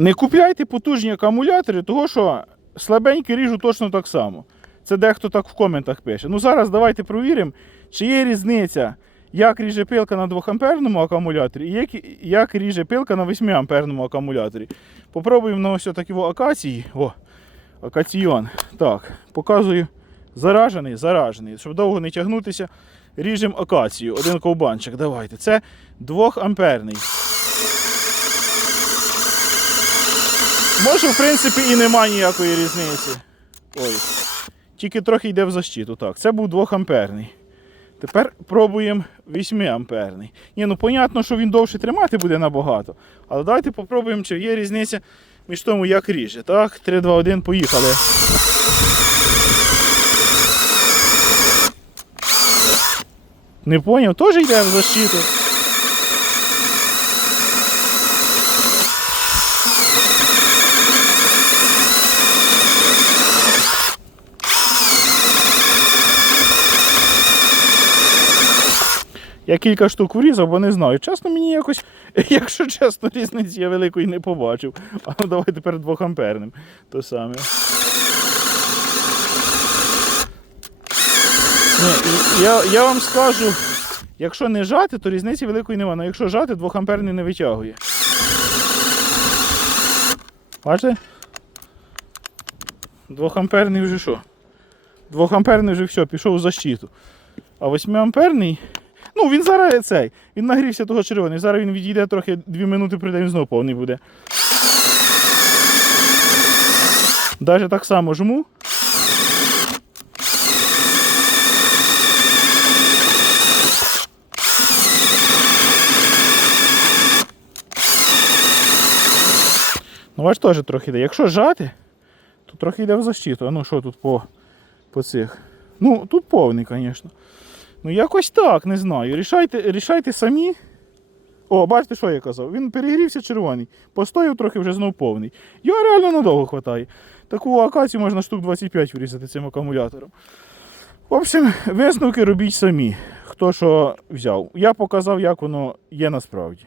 Не купляйте потужні акумулятори, того що слабенькі ріжу точно так само. Це дехто так в коментах пише. Ну зараз давайте провіримо, чи є різниця, як ріже пилка на 2 амперному акумуляторі і як, як ріже пилка на 8 амперному акумуляторі. Попробуємо на ось такі акації. О, акаціон. Так, показую. Заражений, заражений. Щоб довго не тягнутися, ріжемо акацію. Один ковбанчик. Давайте. Це 2 Може, в принципі, і нема ніякої різниці. Ой. Тільки трохи йде в защиту. Так, це був 2 амперний. Тепер пробуємо 8 амперний. Ні, ну понятно, що він довше тримати буде набагато. Але давайте попробуємо, чи є різниця між тому, як ріже. Так, 3, 2, 1, поїхали. Не поняв, теж йде в защиту. Я кілька штук врізав, бо не знаю. Чесно, мені якось, якщо чесно, різниці я великої не побачив. А ну давай тепер двохамперним. То саме. Ні, я, я вам скажу, якщо не жати, то різниці великої немає. Але якщо жати, двохамперний не витягує. Бачите? Двохамперний вже що? Двохамперний вже все, пішов у защиту. А 8-амперний. Ну, він зараз цей. Він нагрівся того червоний. Зараз він відійде трохи 2 минути прийде, він знову повний буде. Даже так само жму. Ну, ваш теж трохи йде. Якщо жати, то трохи йде в защиту. А ну що тут по, по цих? Ну, тут повний, звісно. Ну, якось так, не знаю. Рішайте, рішайте самі. О, бачите, що я казав? Він перегрівся червоний, постояв трохи вже знов повний. Його реально надовго вистачає. Таку акацію можна штук 25 врізати цим акумулятором. В общем, висновки робіть самі, хто що взяв. Я показав, як воно є насправді.